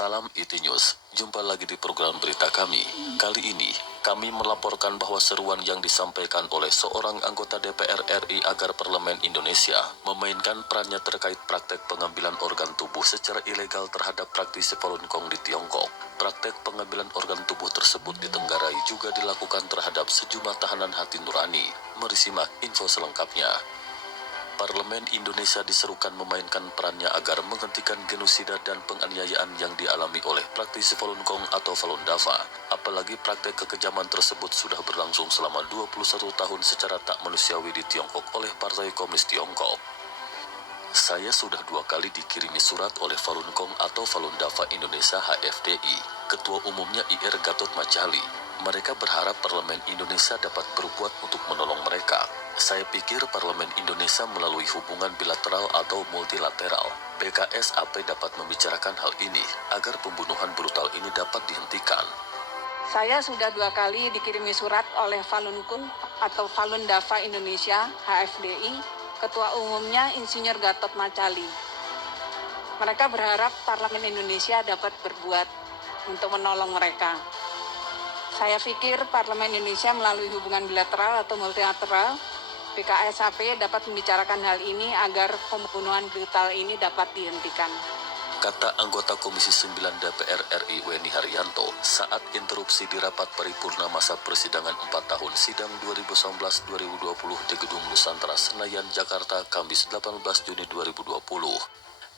Salam IT News, jumpa lagi di program berita kami. Kali ini, kami melaporkan bahwa seruan yang disampaikan oleh seorang anggota DPR RI agar Parlemen Indonesia memainkan perannya terkait praktek pengambilan organ tubuh secara ilegal terhadap praktisi Falun Gong di Tiongkok. Praktek pengambilan organ tubuh tersebut ditenggarai juga dilakukan terhadap sejumlah tahanan hati nurani. Mari simak info selengkapnya. Parlemen Indonesia diserukan memainkan perannya agar menghentikan genosida dan penganiayaan yang dialami oleh praktisi Falun Gong atau Falun Dafa. Apalagi praktek kekejaman tersebut sudah berlangsung selama 21 tahun secara tak manusiawi di Tiongkok oleh Partai Komunis Tiongkok. Saya sudah 2 kali dikirimi surat oleh Falun Gong atau Falun Dafa Indonesia HFDI, Ketua Umumnya IR Gatot Macali. Mereka berharap Parlemen Indonesia dapat berbuat untuk menolong mereka. Saya pikir Parlemen Indonesia melalui hubungan bilateral atau multilateral, PKSAP dapat membicarakan hal ini, agar pembunuhan brutal ini dapat dihentikan. Saya sudah 2 kali dikirimi surat oleh Falun Gong atau Falun Dafa Indonesia HFDI, Ketua Umumnya Insinyur Gatot Macali. Mereka berharap Parlemen Indonesia dapat berbuat untuk menolong mereka. Saya pikir Parlemen Indonesia melalui hubungan bilateral atau multilateral, PKSAP dapat membicarakan hal ini agar pembunuhan brutal ini dapat dihentikan. Kata anggota Komisi 9 DPR RI Weni Haryanto saat interupsi di rapat paripurna masa persidangan 4 tahun sidang 2019-2020 di Gedung Nusantara Senayan, Jakarta, Kamis 18 Juni 2020.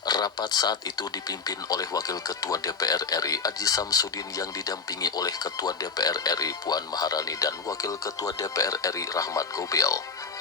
Rapat saat itu dipimpin oleh Wakil Ketua DPR RI Aji Samsudin yang didampingi oleh Ketua DPR RI Puan Maharani dan Wakil Ketua DPR RI Rahmat Gobel.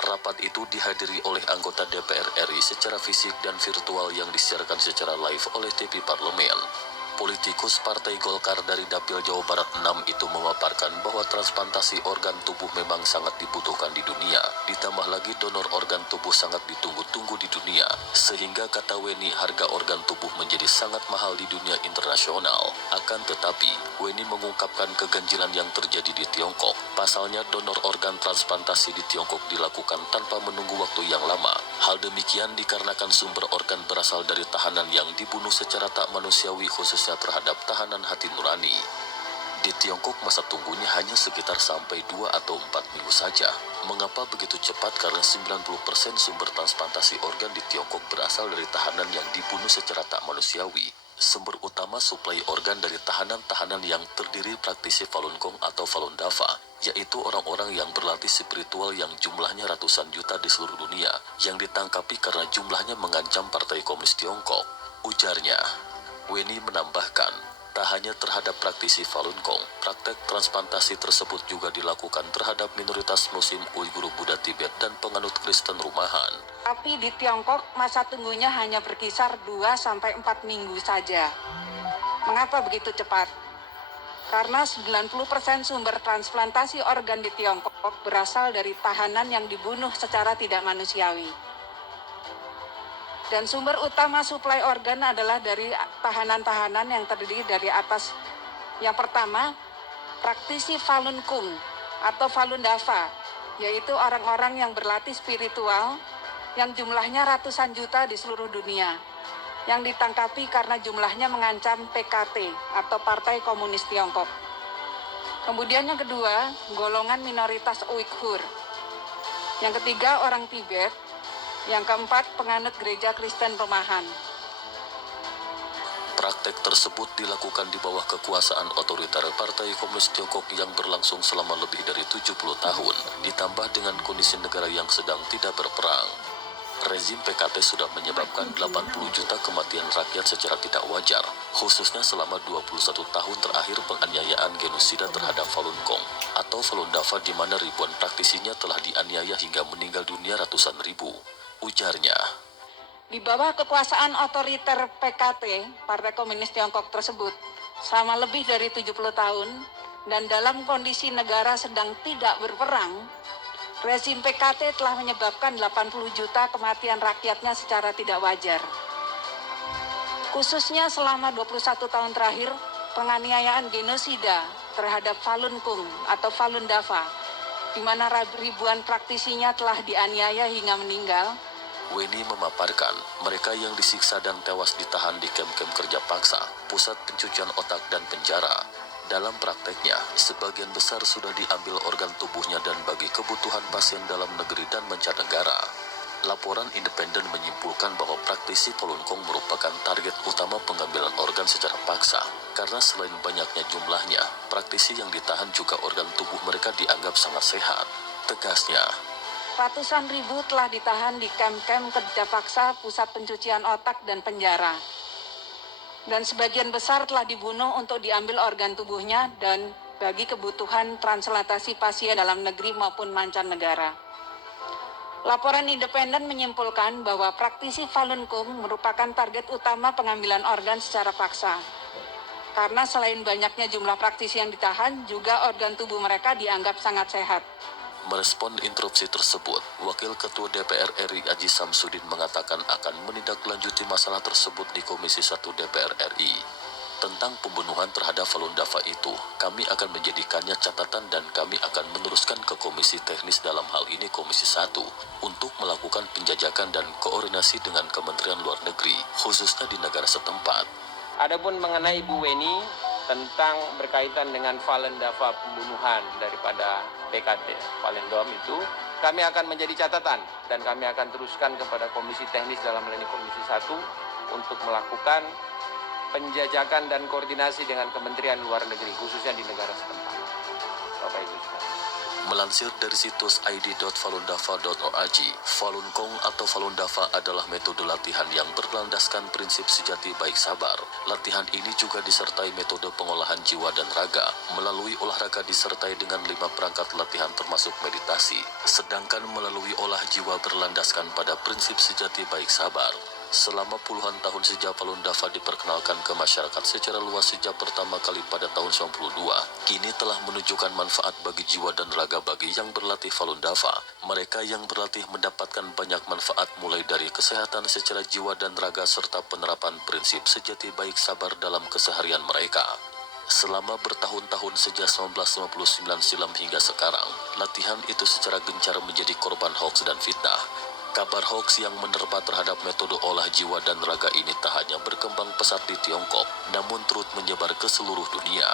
Rapat itu dihadiri oleh anggota DPR RI secara fisik dan virtual yang disiarkan secara live oleh TV Parlemen. Politikus Partai Golkar dari Dapil Jawa Barat 6 itu memaparkan bahwa transplantasi organ tubuh memang sangat dibutuhkan di dunia. Ditambah lagi donor organ tubuh sangat ditunggu-tunggu di dunia. Sehingga kata Weni harga organ tubuh menjadi sangat mahal di dunia internasional. Akan tetapi, Weni mengungkapkan keganjilan yang terjadi di Tiongkok. Pasalnya donor organ transplantasi di Tiongkok dilakukan tanpa menunggu waktu yang lama. Hal demikian dikarenakan sumber organ berasal dari tahanan yang dibunuh secara tak manusiawi khususnya terhadap tahanan hati nurani. Di Tiongkok masa tunggunya hanya sekitar sampai 2 atau 4 minggu saja. Mengapa begitu cepat? Karena 90% sumber transplantasi organ di Tiongkok berasal dari tahanan yang dibunuh secara tak manusiawi. Sumber utama suplai organ dari tahanan-tahanan yang terdiri praktisi Falun Gong atau Falun Dafa, yaitu orang-orang yang berlatih spiritual yang jumlahnya ratusan juta di seluruh dunia, yang ditangkapi karena jumlahnya mengancam Partai Komunis Tiongkok, ujarnya. Weni menambahkan, tak hanya terhadap praktisi Falun Gong, praktek transplantasi tersebut juga dilakukan terhadap minoritas Muslim Uighur Buddha Tibet dan penganut Kristen rumahan. Tapi di Tiongkok masa tunggunya hanya berkisar 2-4 minggu saja. Mengapa begitu cepat? Karena 90% sumber transplantasi organ di Tiongkok berasal dari tahanan yang dibunuh secara tidak manusiawi. Dan sumber utama suplai organ adalah dari tahanan-tahanan yang terdiri dari atas. Yang pertama, praktisi Falun Gong atau Falun Dafa, yaitu orang-orang yang berlatih spiritual yang jumlahnya ratusan juta di seluruh dunia, yang ditangkapi karena jumlahnya mengancam PKT atau Partai Komunis Tiongkok. Kemudian yang kedua, golongan minoritas Uighur. Yang ketiga, orang Tibet. Yang keempat, penganut gereja Kristen rumahan. Praktek tersebut dilakukan di bawah kekuasaan otoriter Partai Komunis Tiongkok yang berlangsung selama lebih dari 70 tahun, ditambah dengan kondisi negara yang sedang tidak berperang. Rezim PKT sudah menyebabkan 80 juta kematian rakyat secara tidak wajar, khususnya selama 21 tahun terakhir penganiayaan genosida terhadap Falun Gong atau Falun Dafa di mana ribuan praktisinya telah dianiaya hingga meninggal dunia ratusan ribu, ujarnya. Di bawah kekuasaan otoriter PKT, Partai Komunis Tiongkok tersebut, selama lebih dari 70 tahun, dan dalam kondisi negara sedang tidak berperang, rezim PKT telah menyebabkan 80 juta kematian rakyatnya secara tidak wajar. Khususnya selama 21 tahun terakhir, penganiayaan genosida terhadap Falun Gong atau Falun Dafa, di mana ribuan praktisinya telah dianiaya hingga meninggal, Weni memaparkan, mereka yang disiksa dan tewas ditahan di kem-kem kerja paksa, pusat pencucian otak dan penjara. Dalam prakteknya, sebagian besar sudah diambil organ tubuhnya dan bagi kebutuhan pasien dalam negeri dan mancanegara. Laporan independen menyimpulkan bahwa praktisi Falun Gong merupakan target utama pengambilan organ secara paksa, karena selain banyaknya jumlahnya, praktisi yang ditahan juga organ tubuh mereka dianggap sangat sehat. Tegasnya, Ratusan ribu telah ditahan di kem-kem kerja paksa, pusat pencucian otak, dan penjara. Dan sebagian besar telah dibunuh untuk diambil organ tubuhnya dan bagi kebutuhan transplantasi pasien dalam negeri maupun mancanegara. Laporan independen menyimpulkan bahwa praktisi Falun Gong merupakan target utama pengambilan organ secara paksa. Karena selain banyaknya jumlah praktisi yang ditahan, juga organ tubuh mereka dianggap sangat sehat. merespon interupsi tersebut, Wakil Ketua DPR RI Aji Samsudin mengatakan akan menindaklanjuti masalah tersebut di Komisi 1 DPR RI. Tentang pembunuhan terhadap Falun Dafa itu, kami akan menjadikannya catatan dan kami akan meneruskan ke Komisi Teknis dalam hal ini Komisi 1 untuk melakukan penjajakan dan koordinasi dengan Kementerian Luar Negeri, khususnya di negara setempat. Adapun mengenai Bu Weni tentang berkaitan dengan Falun Dafa pembunuhan daripada PKT Falun Dom itu, kami akan menjadi catatan dan kami akan teruskan kepada Komisi Teknis dalam hal ini Komisi 1 untuk melakukan penjajakan dan koordinasi dengan Kementerian Luar Negeri, khususnya di negara setempat. Bapak Ibu sekalian. Melansir dari situs id.falundafa.org, Falun Gong atau Falun Dafa adalah metode latihan yang berlandaskan prinsip sejati baik sabar. Latihan ini juga disertai metode pengolahan jiwa dan raga, melalui olahraga disertai dengan 5 perangkat latihan termasuk meditasi. Sedangkan melalui olah jiwa berlandaskan pada prinsip sejati baik sabar. Selama puluhan tahun sejak Falun Dafa diperkenalkan ke masyarakat secara luas sejak pertama kali pada tahun 92, kini telah menunjukkan manfaat bagi jiwa dan raga bagi yang berlatih Falun Dafa. Mereka yang berlatih mendapatkan banyak manfaat mulai dari kesehatan secara jiwa dan raga serta penerapan prinsip sejati baik sabar dalam keseharian mereka. Selama bertahun-tahun sejak 1959 silam hingga sekarang, latihan itu secara gencar menjadi korban hoaks dan fitnah. Kabar hoaks yang menerpa terhadap metode olah jiwa dan raga ini tak hanya berkembang pesat di Tiongkok, namun turut menyebar ke seluruh dunia.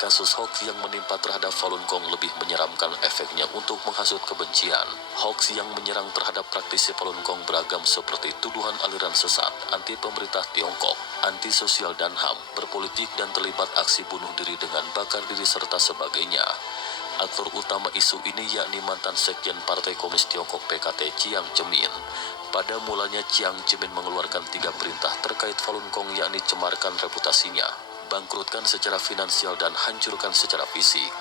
Kasus hoaks yang menimpa terhadap Falun Gong lebih menyeramkan efeknya untuk menghasut kebencian. Hoaks yang menyerang terhadap praktisi Falun Gong beragam seperti tuduhan aliran sesat, anti pemerintah Tiongkok, anti sosial dan HAM, berpolitik dan terlibat aksi bunuh diri dengan bakar diri serta sebagainya. Aktor utama isu ini yakni mantan Sekjen Partai Komunis Tiongkok PKT Chiang Zemin. Pada mulanya Chiang Zemin mengeluarkan 3 perintah terkait Falun Gong yakni cemarkan reputasinya, bangkrutkan secara finansial dan hancurkan secara fisik.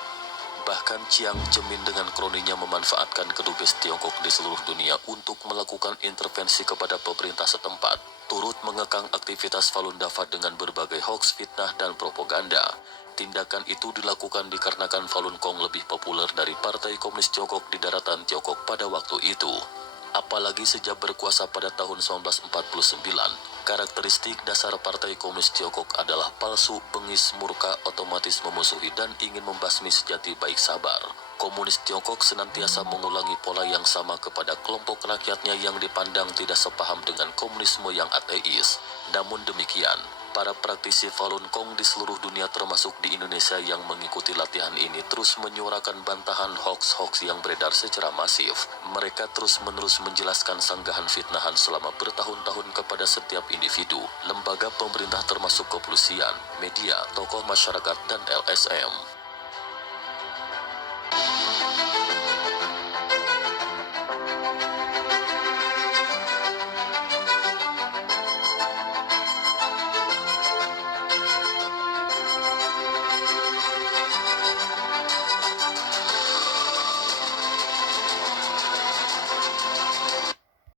Bahkan Chiang Zemin dengan kroninya memanfaatkan kedubes Tiongkok di seluruh dunia untuk melakukan intervensi kepada pemerintah setempat, turut mengekang aktivitas Falun Dafa dengan berbagai hoaks, fitnah, dan propaganda. Tindakan itu dilakukan dikarenakan Falun Gong lebih populer dari Partai Komunis Tiongkok di daratan Tiongkok pada waktu itu. Apalagi sejak berkuasa pada tahun 1949, karakteristik dasar Partai Komunis Tiongkok adalah palsu, bengis, murka, otomatis memusuhi dan ingin membasmi sejati baik sabar. Komunis Tiongkok senantiasa mengulangi pola yang sama kepada kelompok rakyatnya yang dipandang tidak sepaham dengan komunisme yang ateis. Namun demikian, para praktisi Falun Gong di seluruh dunia termasuk di Indonesia yang mengikuti latihan ini terus menyuarakan bantahan hoaks-hoaks yang beredar secara masif. Mereka terus-menerus menjelaskan sanggahan fitnahan selama bertahun-tahun kepada setiap individu, lembaga pemerintah termasuk kepolisian, media, tokoh masyarakat, dan LSM.